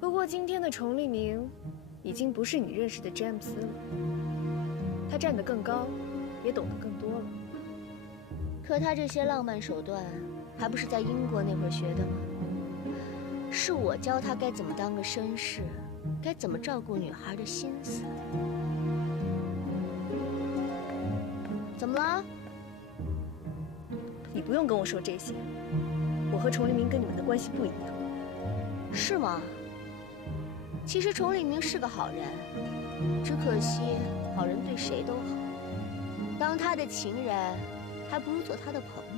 不过今天的崇利明，已经不是你认识的詹姆斯了。他站得更高，也懂得更多了。可他这些浪漫手段，还不是在英国那会儿学的吗？是我教他该怎么当个绅士，该怎么照顾女孩的心思。怎么了？你不用跟我说这些。我和崇利明跟你们的关系不一样。是吗？其实崇利明是个好人，只可惜好人对谁都好。当他的情人，还不如做他的朋友。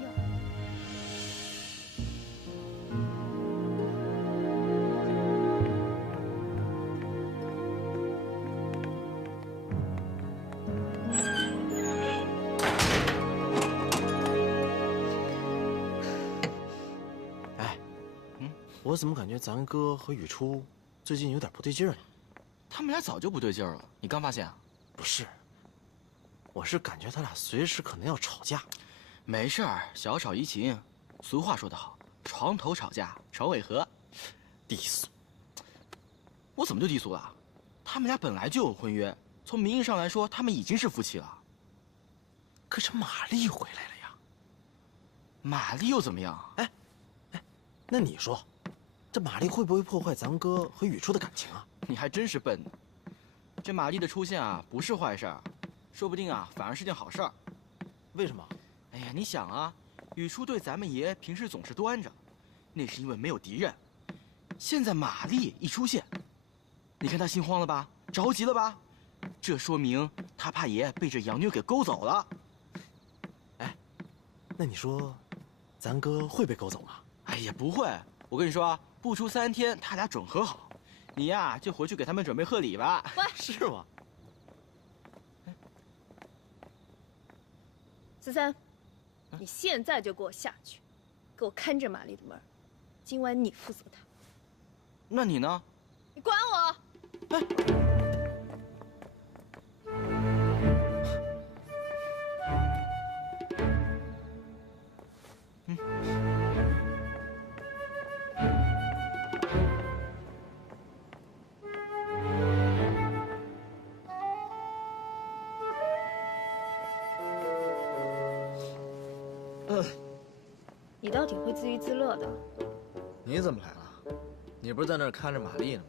我怎么感觉咱哥和雨初最近有点不对劲儿呢？他们俩早就不对劲儿了，你刚发现啊？不是，我是感觉他俩随时可能要吵架。没事儿，小吵怡情。俗话说得好，床头吵架床尾和。低俗。我怎么就低俗了？他们俩本来就有婚约，从名义上来说，他们已经是夫妻了。可是玛丽回来了呀。玛丽又怎么样？哎，那你说？这玛丽会不会破坏咱哥和雨初的感情啊？你还真是笨呢。这玛丽的出现啊，不是坏事儿，说不定啊，反而是件好事儿。为什么？哎呀，你想啊，雨初对咱们爷平时总是端着，那是因为没有敌人。现在玛丽一出现，你看他心慌了吧，着急了吧？这说明他怕爷被这洋妞给勾走了。哎，那你说，咱哥会被勾走吗？哎呀，不会，我跟你说啊。不出3天，他俩准和好，你呀就回去给他们准备贺礼吧。喂，是吗？13，你现在就给我下去，给我看着玛丽的门。今晚你负责她。那你呢？你管我！哎。你倒挺会自娱自乐的。你怎么来了？你不是在那儿看着玛丽呢吗？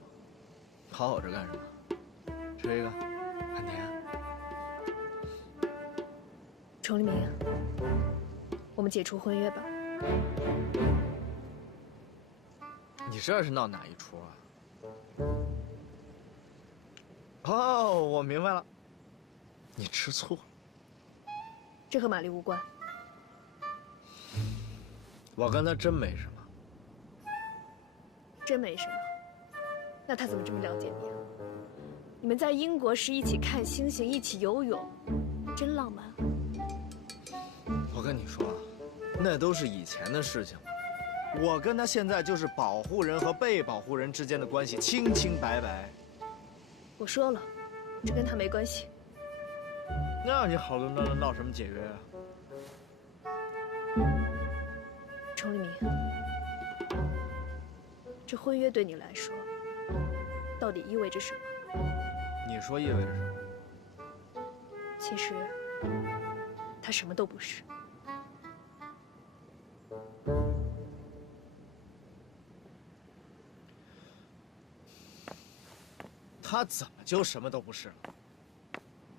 跑我这干什么？吃一个，很甜。崇利明，我们解除婚约吧。你这是闹哪一出啊？哦，我明白了，你吃醋了。这和玛丽无关。我跟他真没什么。真没什么？那他怎么这么了解你啊？你们在英国时一起看星星，一起游泳，真浪漫啊！我跟你说啊，那都是以前的事情了。我跟他现在就是保护人和被保护人之间的关系，清清白白。我说了，这跟他没关系。那你好端端的闹什么解约啊？崇利明，这婚约对你来说，到底意味着什么？你说意味着什么？其实，他什么都不是。他怎么就什么都不是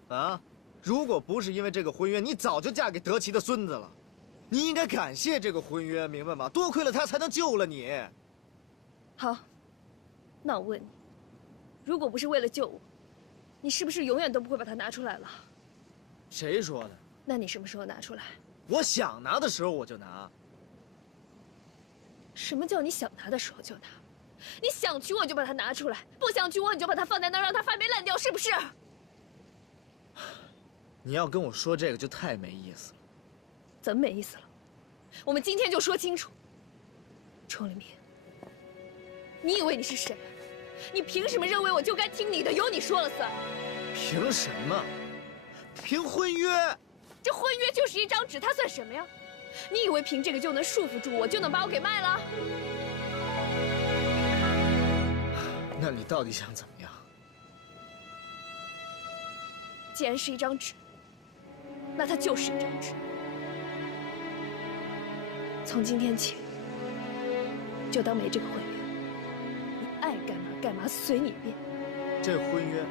了？啊！如果不是因为这个婚约，你早就嫁给德奇的孙子了。你应该感谢这个婚约，明白吗？多亏了他，才能救了你。好，那我问你，如果不是为了救我，你是不是永远都不会把它拿出来了？谁说的？那你什么时候拿出来？我想拿的时候我就拿。什么叫你想拿的时候就拿？你想娶我就把它拿出来，不想娶我你就把它放在那儿让它发霉烂掉，是不是？你要跟我说这个就太没意思了。怎么没意思了？我们今天就说清楚。崇利明，你以为你是谁？你凭什么认为我就该听你的，由你说了算？凭什么？凭婚约？这婚约就是一张纸，它算什么呀？你以为凭这个就能束缚住我，就能把我给卖了？你到底想怎么样？既然是一张纸，那它就是一张纸。从今天起，就当没这个婚约，你爱干嘛干嘛，随你便。这婚约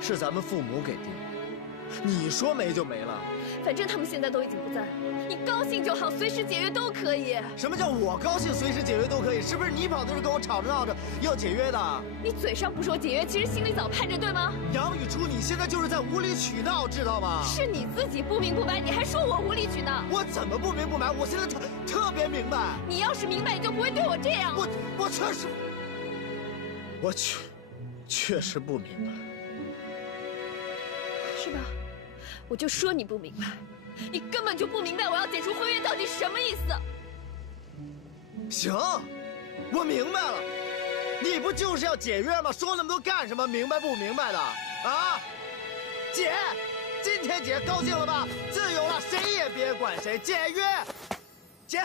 是咱们父母给定的，你说没就没了。反正他们现在都已经不在了，你高兴就好，随时解约都可以。什么叫我高兴随时解约都可以？是不是你跑的时候跟我吵着闹着要解约的？你嘴上不说解约，其实心里早盼着，对吗？杨雨初，你现在就是在无理取闹，知道吗？是你自己不明不白，你还说我无理取闹。我怎么不明不白？我现在特别明白。你要是明白，你就不会对我这样。我确实，我确实不明白，是吧？我就说你不明白，你根本就不明白我要解除婚约到底是什么意思。行，我明白了，你不就是要解约吗？说那么多干什么？明白不明白的啊？姐，今天姐高兴了吧？自由了，谁也别管谁，解约，姐。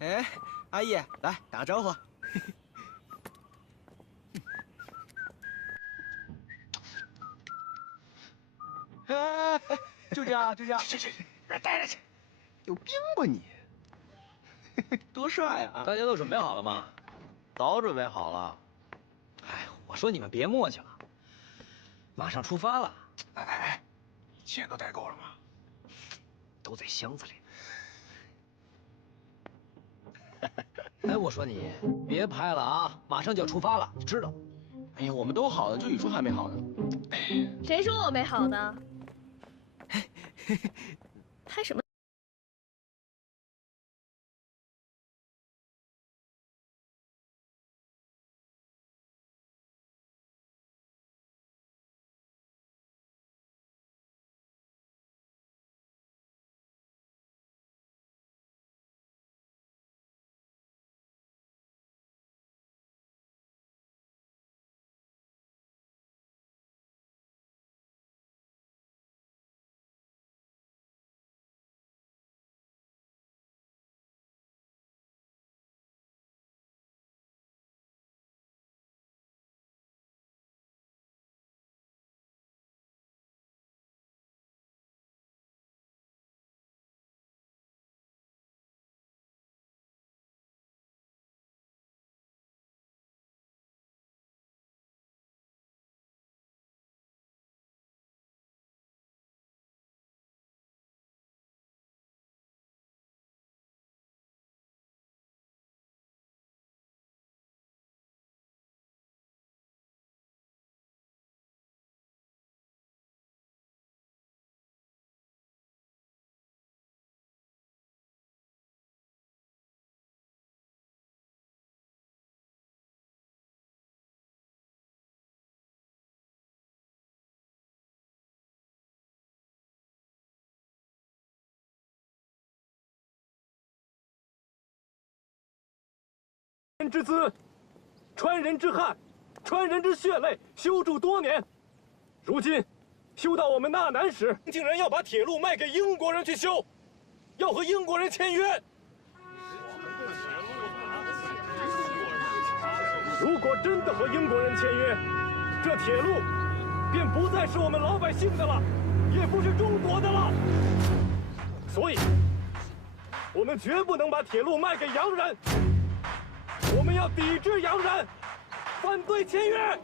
哎，阿姨，来打个招呼。哎，就这样，就这样。去，让待着去。有病吧你？多帅啊！大家都准备好了吗？早准备好了。哎，我说你们别磨叽了，马上出发了。哎，钱都带够了吗？都在箱子里。哎，我说你别拍了啊，马上就要出发了，你知道？哎呀，我们都好了，就雨初还没好呢。谁说我没好呢？拍什么？人之资，传人之汗，传人之血泪，修筑多年。如今，修到我们纳南时，竟然要把铁路卖给英国人去修，要和英国人签约。如果真的和英国人签约，这铁路便不再是我们老百姓的了，也不是中国的了。所以，我们绝不能把铁路卖给洋人。我们要抵制洋人，反对签约。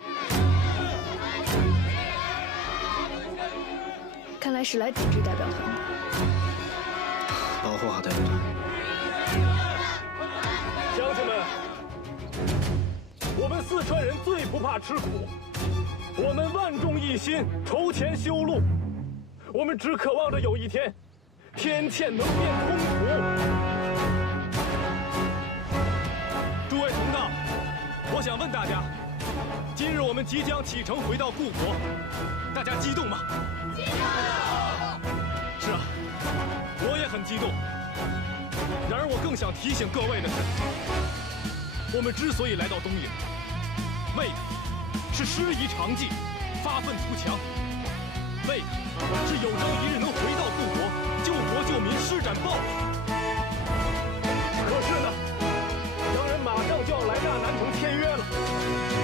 看来是来抵制代表团的。保护好代表团。四川人最不怕吃苦，我们万众一心，筹钱修路，我们只渴望着有一天，天堑能变通途。诸位同道，我想问大家，今日我们即将启程回到故国，大家激动吗？激动！是啊，我也很激动。然而，我更想提醒各位的是，我们之所以来到东营，为的是师夷长技，发愤图强；为的是有朝一日能回到故国，救国救民，施展抱负。可是呢，洋人马上就要来大南城签约了，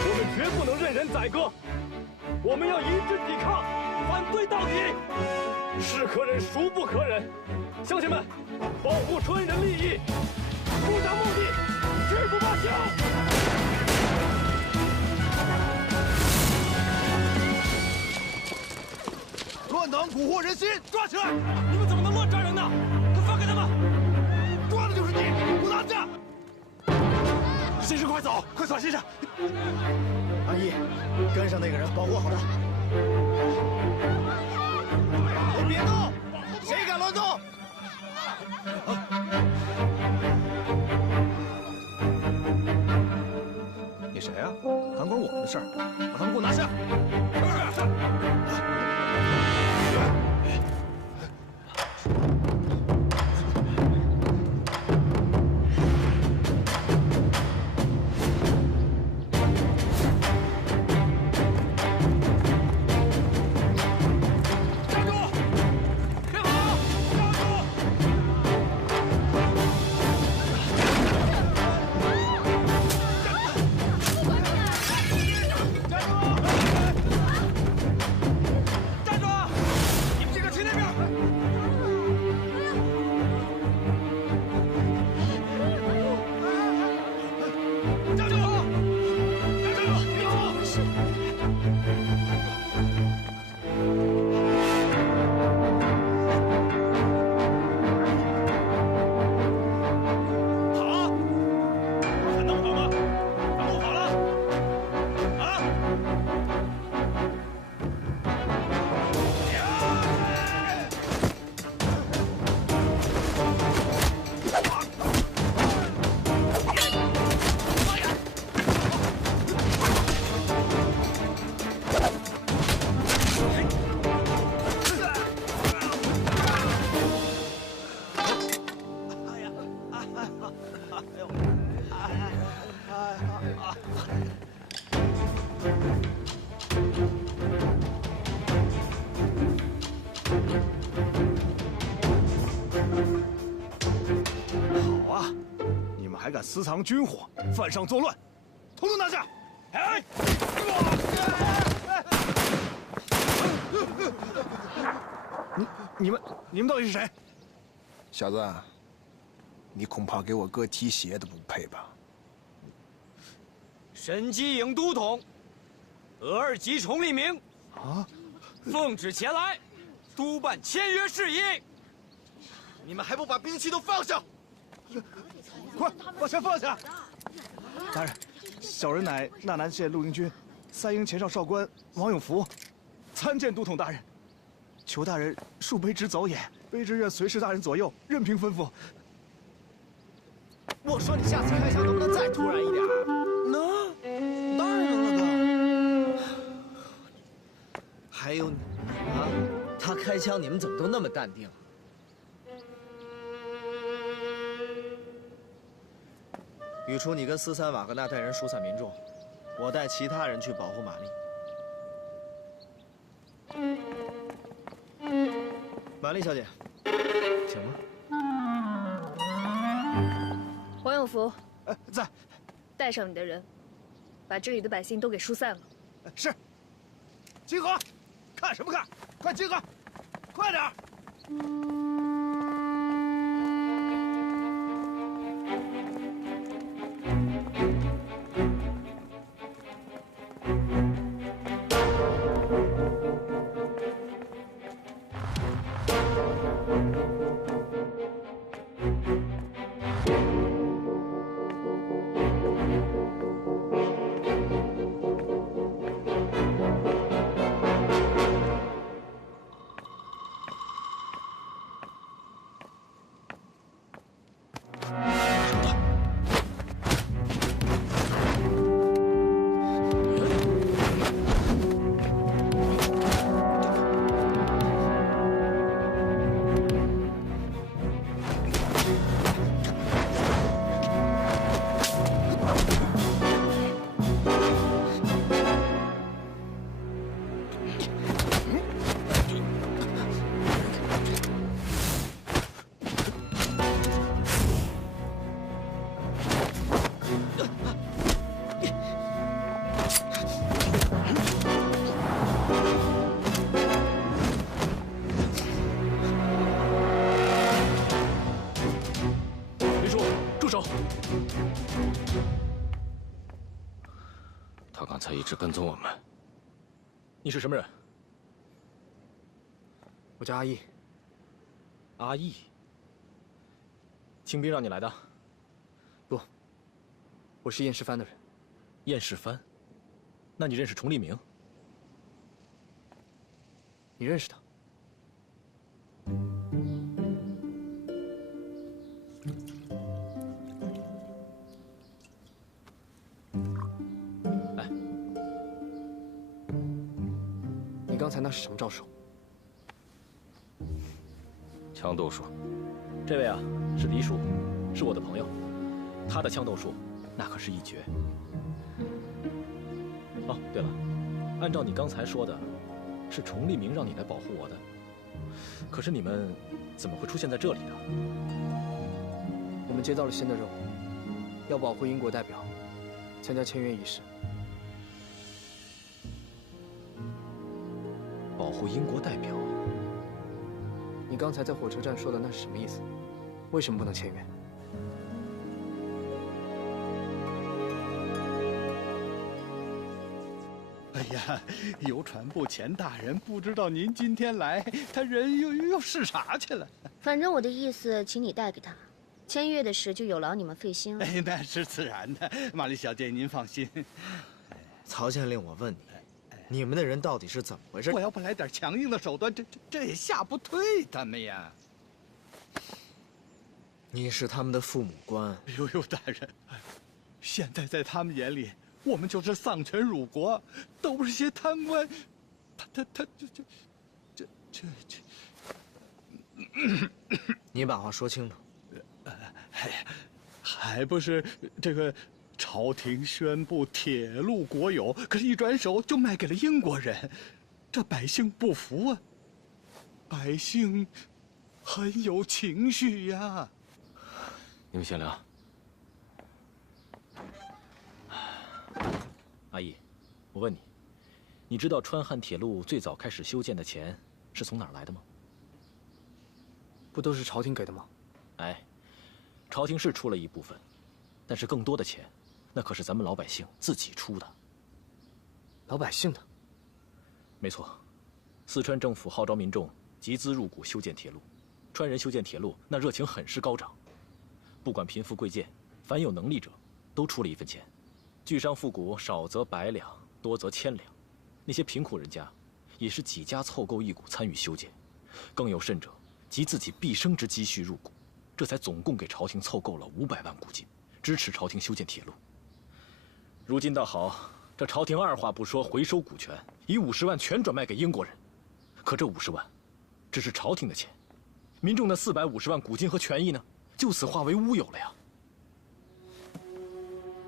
我们绝不能任人宰割，我们要一致抵抗，反对到底。是可忍，孰不可忍？乡亲们，保护川人利益，出达目的，誓不罢休。乱党蛊惑人心，抓起来！你们怎么能乱抓人呢？快放开他们！抓的就是你，给我拿下！先生，快走，快走，先生！阿义，跟上那个人，保护好他。都别动！谁敢乱动？你谁呀？还管我们的事儿？把他们给我拿下！好啊，你们还敢私藏军火，犯上作乱，统统拿下！哎！你们到底是谁？小子，你恐怕给我哥提鞋都不配吧？神机营都统，额尔吉崇利明，奉旨前来，督办签约事宜。你们还不把兵器都放下！快把枪放下！大人，小人乃纳南县陆营军3营前哨哨官王永福，参见都统大人。求大人恕卑职走也，卑职愿随侍大人左右，任凭吩咐。我说你下次开枪能不能再突然一点？能，当然能了，哥。还有你啊，他开枪你们怎么都那么淡定？语出，你跟斯三瓦格纳带人疏散民众，我带其他人去保护玛丽。玛丽小姐，请吧。王永福，在。带上你的人，把这里的百姓都给疏散了。是。集合！看什么看？快集合！快点儿！住手！他刚才一直跟踪我们。你是什么人？我叫阿义。阿义。清兵让你来的？不，我是燕世藩的人。燕世藩？那你认识崇利明？你认识他？哎，你刚才那是什么招数？枪斗术。这位啊，是黎叔，是我的朋友，他的枪斗术那可是一绝。哦，对了，按照你刚才说的，是崇利明让你来保护我的。可是你们怎么会出现在这里呢？我们接到了新的任务，要保护英国代表参加签约仪式。保护英国代表？你刚才在火车站说的那是什么意思？为什么不能签约？哎呀，邮传部钱大人不知道您今天来，他人又视察去了。反正我的意思，请你带给他。签约的事就有劳你们费心了。哎，那是自然的，玛丽小姐您放心。曹县令，我问你，你们的人到底是怎么回事？我要不来点强硬的手段，这也吓不退他们呀。你是他们的父母官。呦，大人，现在在他们眼里，我们就是丧权辱国，都是些贪官。你把话说清楚。还不是这个朝廷宣布铁路国有，可是一转手就卖给了英国人，这百姓不服啊！百姓很有情绪呀。你们先聊。阿义，我问你，你知道川汉铁路最早开始修建的钱是从哪儿来的吗？不都是朝廷给的吗？哎，朝廷是出了一部分，但是更多的钱，那可是咱们老百姓自己出的。老百姓的？没错，四川政府号召民众集资入股修建铁路，川人修建铁路那热情很是高涨。不管贫富贵贱，凡有能力者，都出了一份钱。巨商富贾少则100两，多则1000两。那些贫苦人家，也是几家凑够一股参与修建。更有甚者，集自己毕生之积蓄入股，这才总共给朝廷凑够了500万股金，支持朝廷修建铁路。如今倒好，这朝廷二话不说回收股权，以50万全转卖给英国人。可这50万，只是朝廷的钱，民众的450万股金和权益呢？就此化为乌有了呀！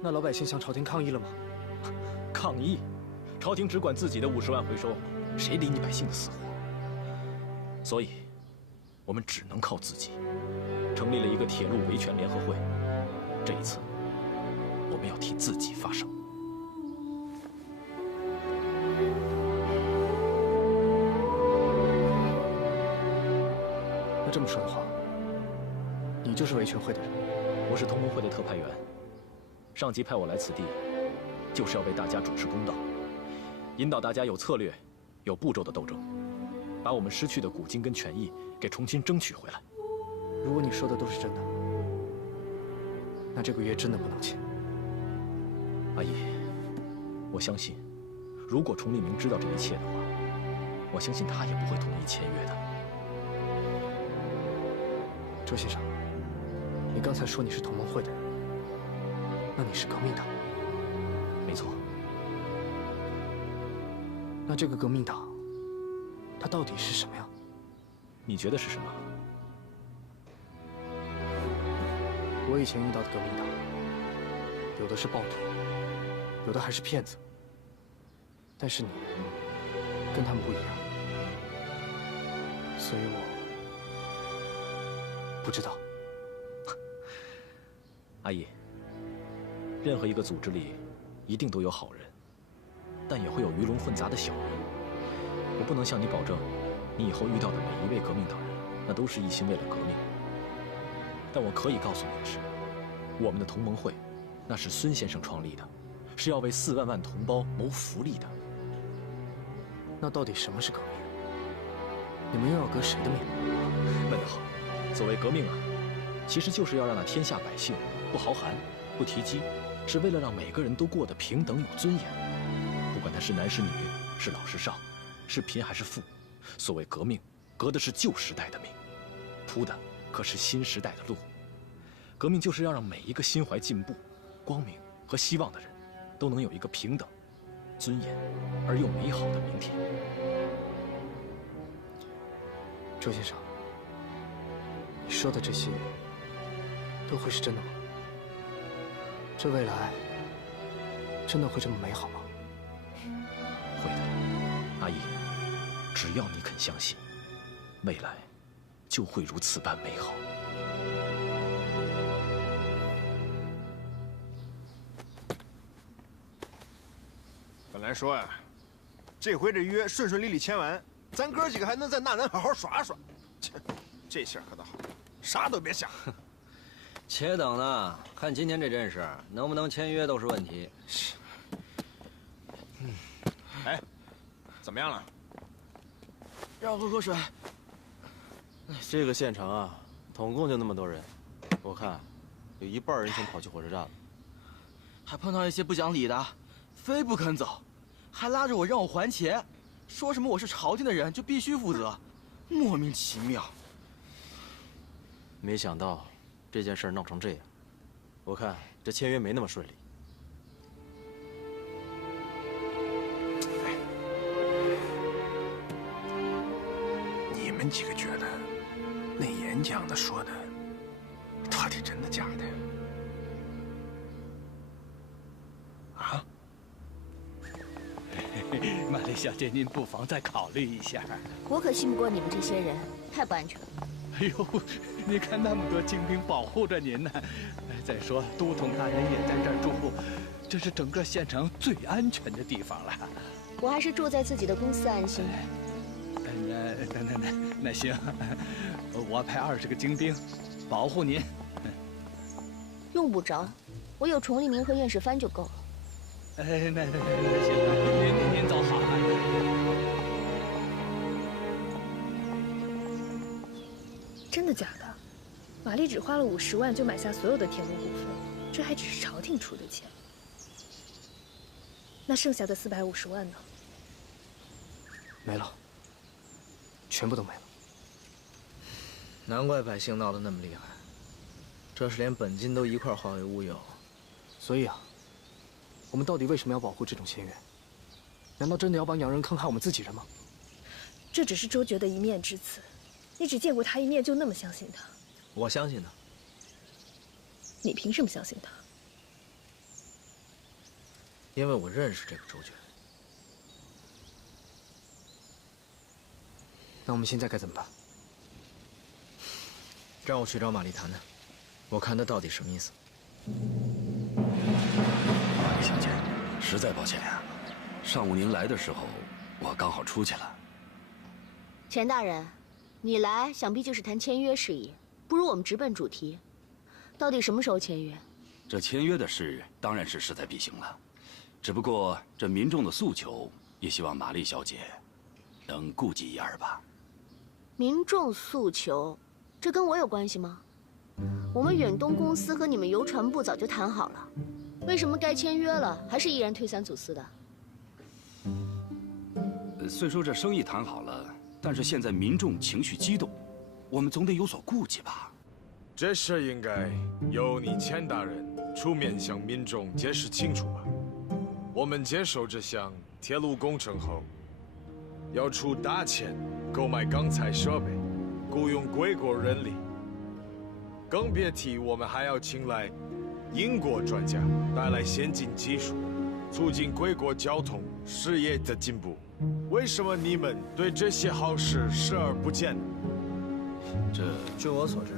那老百姓向朝廷抗议了吗？抗议？朝廷只管自己的50万回收，谁理你百姓的死活？所以，我们只能靠自己，成立了一个铁路维权联合会。这一次，我们要替自己发声。那这么说的话，你就是维权会的人？我是同盟会的特派员，上级派我来此地，就是要为大家主持公道，引导大家有策略、有步骤的斗争，把我们失去的股金跟权益给重新争取回来。如果你说的都是真的，那这个约真的不能签。阿姨，我相信，如果崇利明知道这一切的话，我相信他也不会同意签约的。周先生，你刚才说你是同盟会的人，那你是革命党？没错。那这个革命党，它到底是什么呀？你觉得是什么？我以前遇到的革命党，有的是暴徒，有的还是骗子。但是你跟他们不一样，所以我不知道。阿姨，任何一个组织里一定都有好人，但也会有鱼龙混杂的小人。我不能向你保证，你以后遇到的每一位革命党人，那都是一心为了革命。但我可以告诉你的是，我们的同盟会，那是孙先生创立的，是要为4万万同胞谋福利的。那到底什么是革命？你们又要革谁的命？问得好，所谓革命啊，其实就是要让那天下百姓不豪寒、不提鸡，是为了让每个人都过得平等有尊严。不管他是男是女，是老是少，是贫还是富。所谓革命，革的是旧时代的命，铺的可是新时代的路。革命就是要让每一个心怀进步、光明和希望的人，都能有一个平等、尊严而又美好的明天。周先生，你说的这些都会是真的吗？这未来真的会这么美好吗？会的，阿姨，只要你肯相信，未来就会如此般美好。本来说呀，这回这约顺顺利利签完，咱哥几个还能在纳南好好耍耍。这下可倒好，啥都别想。且等呢，看今天这阵势，能不能签约都是问题。是。哎，怎么样了？让我喝口水。这个县城啊，总共就那么多人，我看有一半人先跑去火车站了。还碰到一些不讲理的，非不肯走，还拉着我让我还钱，说什么我是朝廷的人就必须负责，莫名其妙。没想到这件事闹成这样，我看这签约没那么顺利。你们几个觉得那演讲的说的到底真的假的？啊？玛丽小姐，您不妨再考虑一下。我可信不过你们这些人，太不安全了。哎呦，你看那么多精兵保护着您呢。再说都统大人也在这儿住，这是整个县城最安全的地方了。我还是住在自己的公司安心。那行，我派20个精兵保护您。用不着，我有崇利明和院士藩就够了。哎，那行，您走好。真的假的？玛丽只花了50万就买下所有的铁路股份，这还只是朝廷出的钱。那剩下的450万呢？没了，全部都没了。难怪百姓闹得那么厉害，这是连本金都一块化为乌有。所以啊，我们到底为什么要保护这种签约？难道真的要帮洋人坑害我们自己人吗？这只是周觉的一面之词，你只见过他一面就那么相信他？我相信他。你凭什么相信他？因为我认识这个周觉。那我们现在该怎么办？让我去找玛丽谈谈，我看他到底什么意思。玛丽小姐，实在抱歉呀，上午您来的时候，我刚好出去了。钱大人，你来想必就是谈签约事宜，不如我们直奔主题。到底什么时候签约？这签约的事当然是势在必行了，只不过这民众的诉求，也希望玛丽小姐能顾及一二吧。民众诉求，这跟我有关系吗？我们远东公司和你们邮传部早就谈好了，为什么该签约了，还是依然推三阻四的？虽说这生意谈好了，但是现在民众情绪激动，我们总得有所顾忌吧。这事应该由你钱大人出面向民众解释清楚吧。我们接手这项铁路工程后，要出大钱购买钢材设备，雇佣归国人力，更别提我们还要请来英国专家带来先进技术，促进归国交通事业的进步。为什么你们对这些好事视而不见呢？据我所知，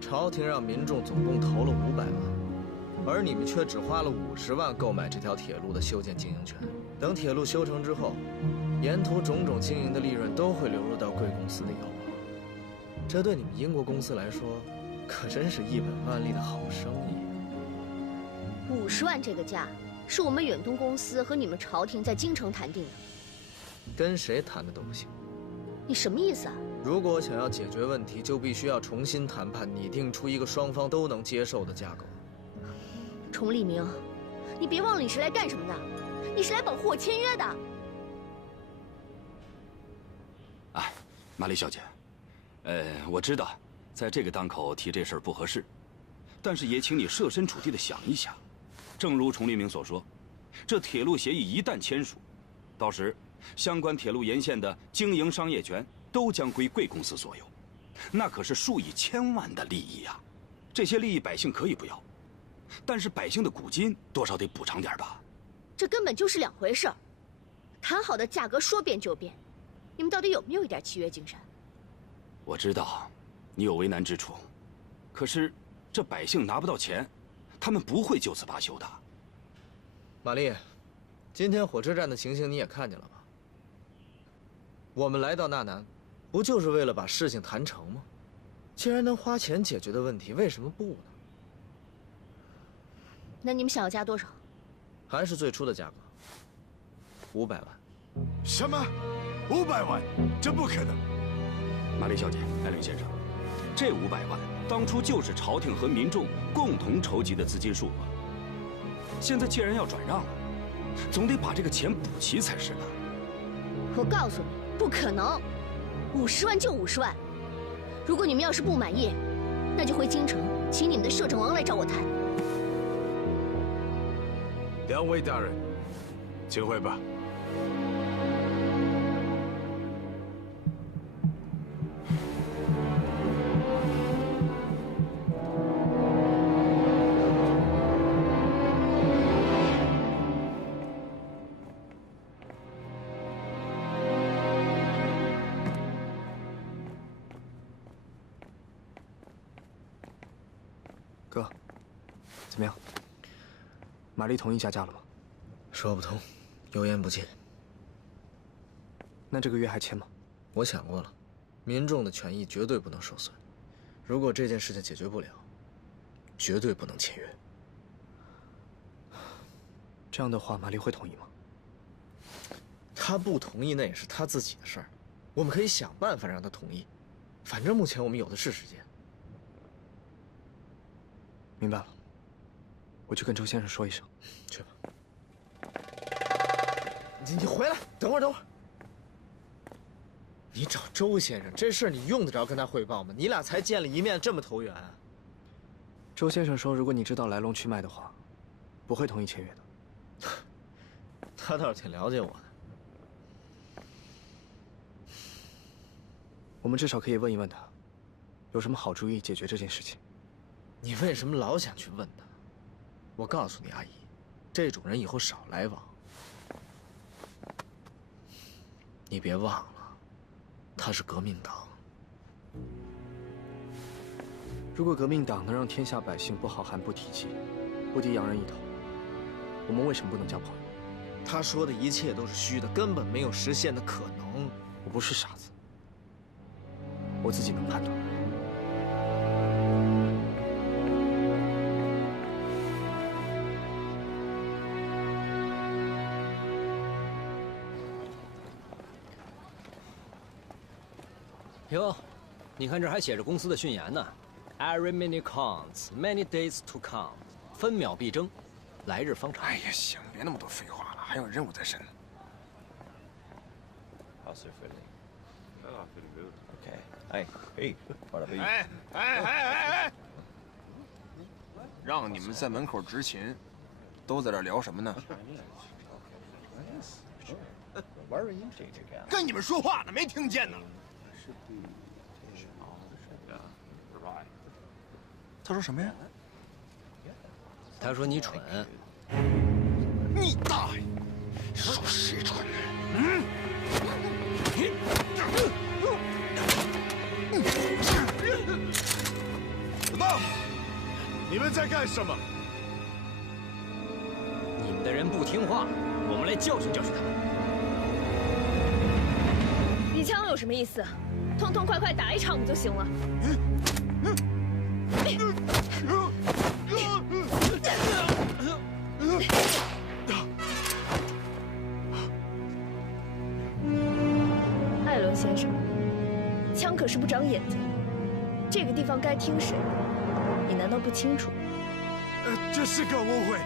朝廷让民众总共投了500万，而你们却只花了50万购买这条铁路的修建经营权。等铁路修成之后，沿途种种经营的利润都会流入到贵公司的腰包。这对你们英国公司来说，可真是一本万利的好生意。50万这个价，是我们远东公司和你们朝廷在京城谈定的。跟谁谈的都不行。你什么意思啊？如果想要解决问题，就必须要重新谈判，拟定出一个双方都能接受的价格。崇立明，你别忘了你是来干什么的？你是来保护我签约的。哎，玛丽小姐，我知道，在这个当口提这事儿不合适，但是也请你设身处地的想一想。正如崇立明所说，这铁路协议一旦签署，到时相关铁路沿线的经营商业权都将归贵公司所有，那可是数以千万的利益呀！这些利益百姓可以不要，但是百姓的股金多少得补偿点吧？这根本就是两回事儿。谈好的价格说变就变，你们到底有没有一点契约精神？我知道，你有为难之处，可是这百姓拿不到钱，他们不会就此罢休的。玛丽，今天火车站的情形你也看见了吧？我们来到纳南，不就是为了把事情谈成吗？既然能花钱解决的问题，为什么不呢？那你们想要加多少？还是最初的价格，500万。什么？500万？这不可能！玛丽小姐，艾伦先生，这500万当初就是朝廷和民众共同筹集的资金数额。现在既然要转让了，总得把这个钱补齐才是吧？我告诉你，不可能，50万就50万。如果你们要是不满意，那就回京城，请你们的摄政王来找我谈。两位大人，请回吧。哥，怎么样？玛丽同意加价了吗？说不通，油盐不进。那这个约还签吗？我想过了，民众的权益绝对不能受损。如果这件事情解决不了，绝对不能签约。这样的话，玛丽会同意吗？她不同意那也是她自己的事儿，我们可以想办法让她同意。反正目前我们有的是时间。明白了，我去跟周先生说一声。去吧。你回来，等会儿。你找周先生这事儿，你用得着跟他汇报吗？你俩才见了一面，这么投缘。周先生说，如果你知道来龙去脉的话，不会同意签约的。他倒是挺了解我的。我们至少可以问一问他，有什么好主意解决这件事情。你为什么老想去问他？我告诉你，阿姨，这种人以后少来往。你别忘了，他是革命党。如果革命党能让天下百姓不好汉不提气，不敌洋人一头，我们为什么不能交朋友？他说的一切都是虚的，根本没有实现的可能。我不是傻子，我自己能判断。哟，你看这还写着公司的训言呢 ，Every minute counts, many days to come， 分秒必争，来日方长。哎呀，行，别那么多废话了，还有任务在身。How's it feeling? Oh, feeling good. Okay. Hey, what up? 哎！让你们在门口执勤，都在这聊什么呢？跟你们说话呢，没听见呢？他说什么呀？他说你蠢。你大爷！说谁蠢呢？老大，你们在干什么？你们的人不听话，我们来教训教训他们。你呛了有什么意思？痛痛快快打一场不就行了？艾伦先生，枪可是不长眼睛，这个地方该听谁的，你难道不清楚？这是个误会。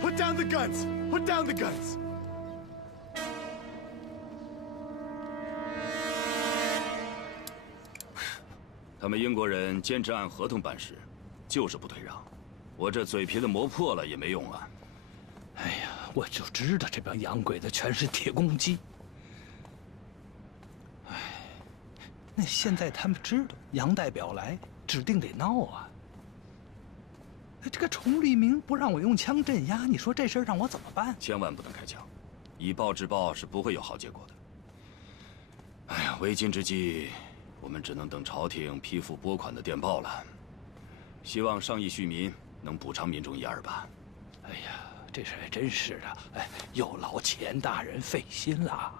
Put down the guns. Put down the guns. 他们英国人坚持按合同办事，就是不退让。我这嘴皮子磨破了也没用啊！哎呀，我就知道这帮洋鬼子全是铁公鸡。哎，那现在他们知道杨代表来，指定得闹啊。这个崇立明不让我用枪镇压，你说这事儿让我怎么办？千万不能开枪，以暴制暴是不会有好结果的。哎呀，为今之计，我们只能等朝廷批复拨款的电报了。希望上亿恤民能补偿民众一二吧。哎呀，这事还真是的，哎，有劳钱大人费心了。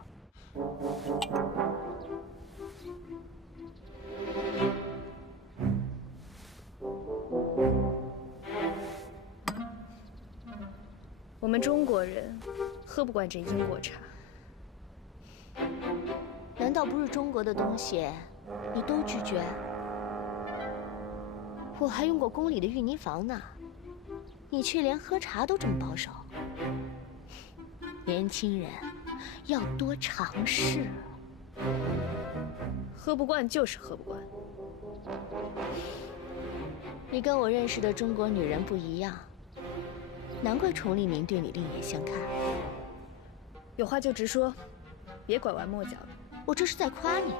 我们中国人喝不惯这英国茶。难道不是中国的东西，你都拒绝？我还用过宫里的御泥房呢，你却连喝茶都这么保守。年轻人要多尝试。喝不惯就是喝不惯。你跟我认识的中国女人不一样，难怪崇立明对你另眼相看。有话就直说，别拐弯抹角的。我这是在夸你呢。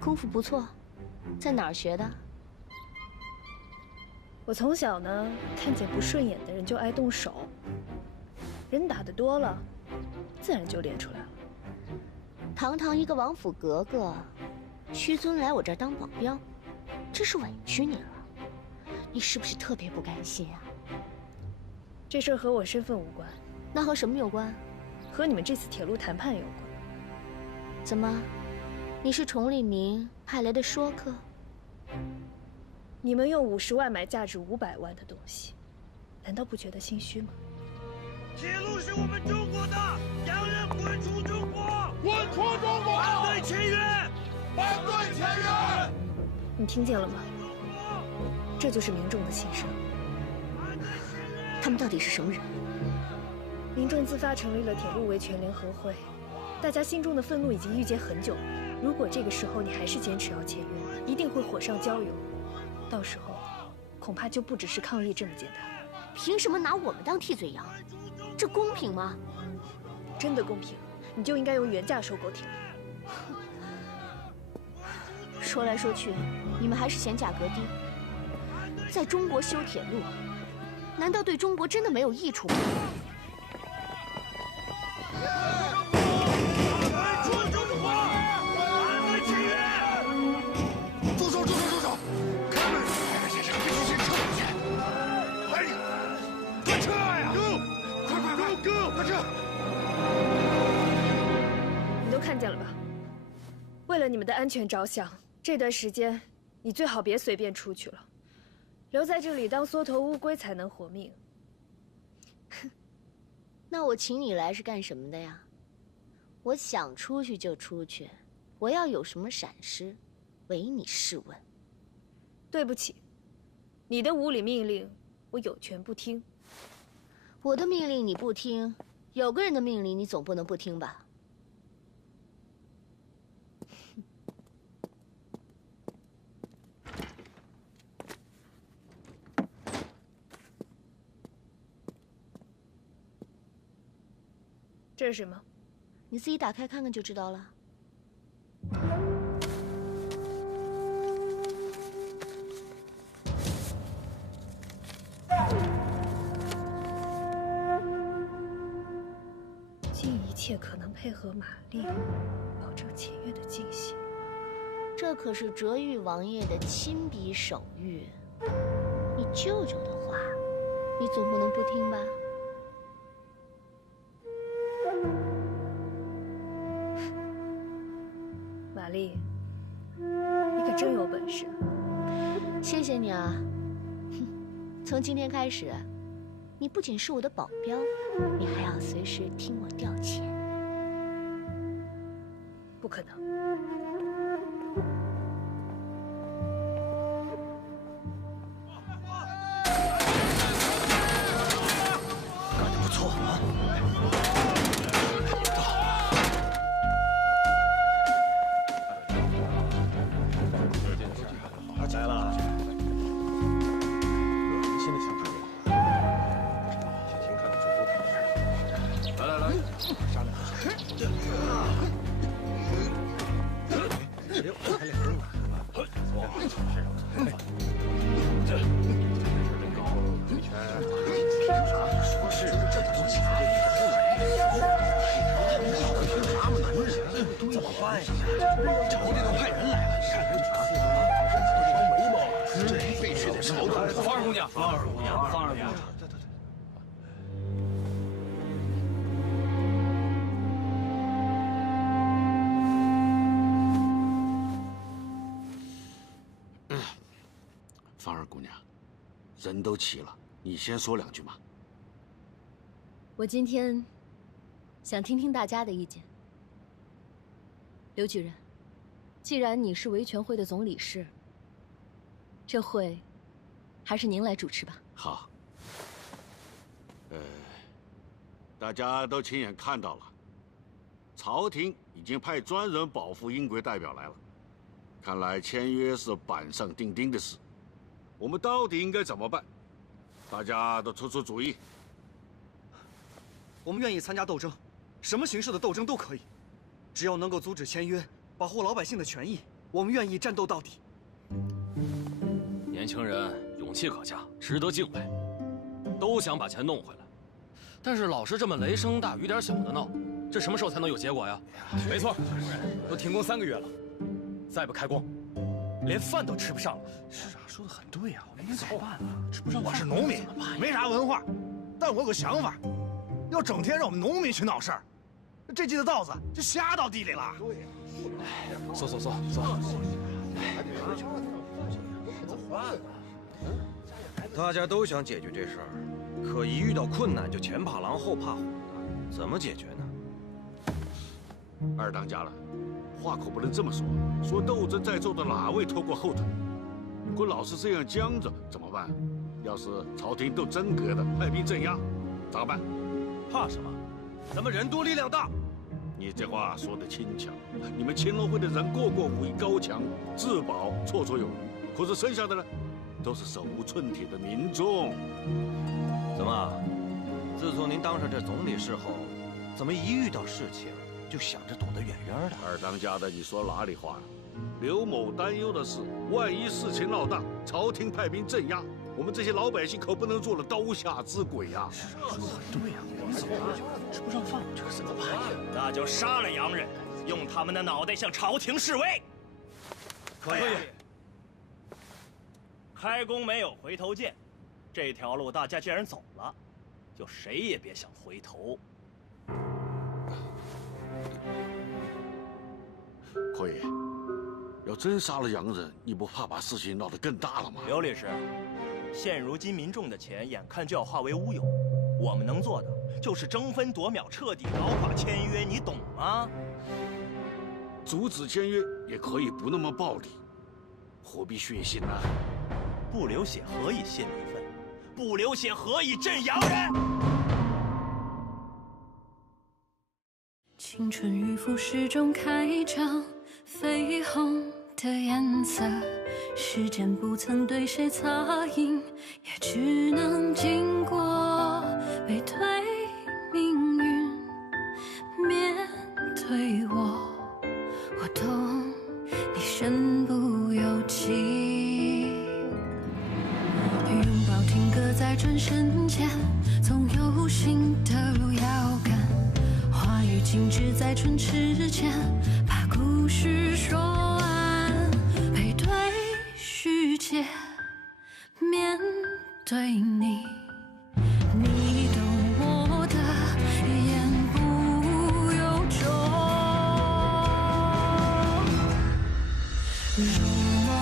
功夫不错，在哪儿学的？我从小呢，看见不顺眼的人就爱动手，人打得多了，自然就练出来了。堂堂一个王府格格，屈尊来我这儿当保镖，真是委屈你了。你是不是特别不甘心啊？这事儿和我身份无关，那和什么有关？和你们这次铁路谈判有关。怎么？你是崇立明派来的说客？你们用50万买价值500万的东西，难道不觉得心虚吗？铁路是我们中国的，洋人滚出中国！滚出中国！反对签约！反对签约！你听见了吗？这就是民众的心声。他们到底是什么人？民众自发成立了铁路维权联合会，大家心中的愤怒已经郁结很久了。如果这个时候你还是坚持要签约，一定会火上浇油，到时候恐怕就不只是抗议这么简单。凭什么拿我们当替罪羊？这公平吗？真的公平，你就应该用原价收购铁路。说来说去，你们还是嫌价格低。在中国修铁路，难道对中国真的没有益处吗？你都看见了吧？为了你们的安全着想，这段时间你最好别随便出去了，留在这里当缩头乌龟才能活命。那我请你来是干什么的呀？我想出去就出去，我要有什么闪失，唯你是问。对不起，你的无理命令我有权不听。我的命令你不听，有个人的命令你总不能不听吧？这是什么？你自己打开看看就知道了。尽一切可能配合玛丽，保证签约的进行。这可是哲玉王爷的亲笔手谕，你舅舅的话，你总不能不听吧？玛丽，真有本事。谢谢你啊！从今天开始，你不仅是我的保镖，你还要随时听我调遣。不可能。干得不错啊！来了。新的枪开过来，先听看看主播。来来来，商量一下。开2分了，这拳凭啥说是这都起来凭啥嘛？男人怎么办呀？朝廷都派人来了，看人查挑眉毛了，这必须得朝廷。芳儿姑娘，芳儿姑娘，芳儿姑娘。芳儿姑娘，人都齐了，你先说2句嘛。我今天想听听大家的意见。刘举人，既然你是维权会的总理事，这会还是您来主持吧。好。大家都亲眼看到了，朝廷已经派专人保护英国代表来了。看来签约是板上钉钉的事。我们到底应该怎么办？大家都出出主意。我们愿意参加斗争，什么形式的斗争都可以，只要能够阻止签约，保护老百姓的权益，我们愿意战斗到底。年轻人勇气可嘉，值得敬佩，都想把钱弄回来。但是老是这么雷声大雨点小的闹，这什么时候才能有结果呀？没错，都停工3个月了，再不开工，连饭都吃不上了。市长说的很对呀，我们应该怎么办啊？吃不上饭，我是农民，没啥文化，但我有个想法，要整天让我们农民去闹事儿，这季的稻子就瞎到地里了。对，走。大家都想解决这事儿，可一遇到困难就前怕狼后怕虎，怎么解决呢？二当家了，话可不能这么说。说斗争在做的哪位拖过后腿？如果老是这样僵着怎么办？要是朝廷斗真格的，派兵镇压，咋办？怕什么？咱们人多力量大。你这话说得轻巧，你们青龙会的人个个武艺高强，自保绰绰有余。可是剩下的呢，都是手无寸铁的民众。怎么？自从您当上这总理事后，怎么一遇到事情就想着躲得远远的？二当家的，你说哪里话？刘某担忧的是，万一事情闹大，朝廷派兵镇压，我们这些老百姓可不能做了刀下之鬼呀！说的很对呀，我们怎么办？吃不上饭，这可怎么办呀？那就杀了洋人，用他们的脑袋向朝廷示威。可以。开弓没有回头箭，这条路大家既然走了，就谁也别想回头。阔爷，要真杀了洋人，你不怕把事情闹得更大了吗？刘律师，现如今民众的钱眼看就要化为乌有，我们能做的就是争分夺秒，彻底搞垮签约，你懂吗？阻止签约也可以不那么暴力，何必血腥呢？不流血何以泄民愤？不流血何以镇洋人？青春与腐蚀中开张，绯红的颜色，时间不曾对谁擦印，也只能经过背对命运，面对我懂你身不由己，拥抱停格在转身间，总有新的路要赶，话语静止在唇齿间，把故事说完，背对世界，面对你，你懂我的言不由衷。如梦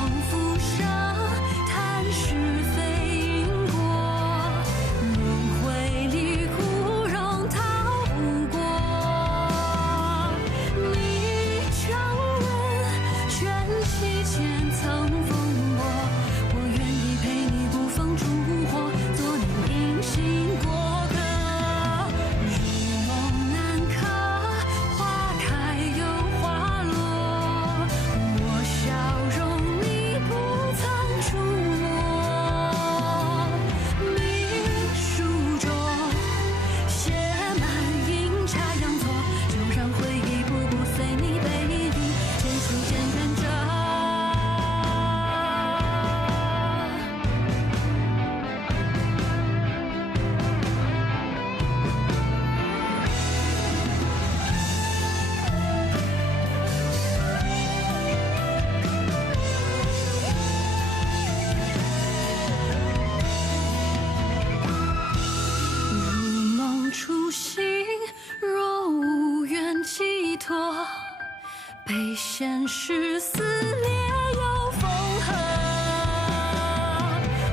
被现实撕裂又缝合。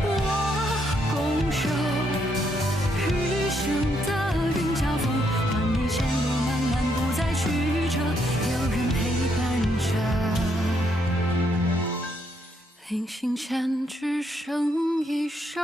我拱手，余生的云交锋，换你前路漫漫不再曲折，有人陪伴着。临行前只剩一首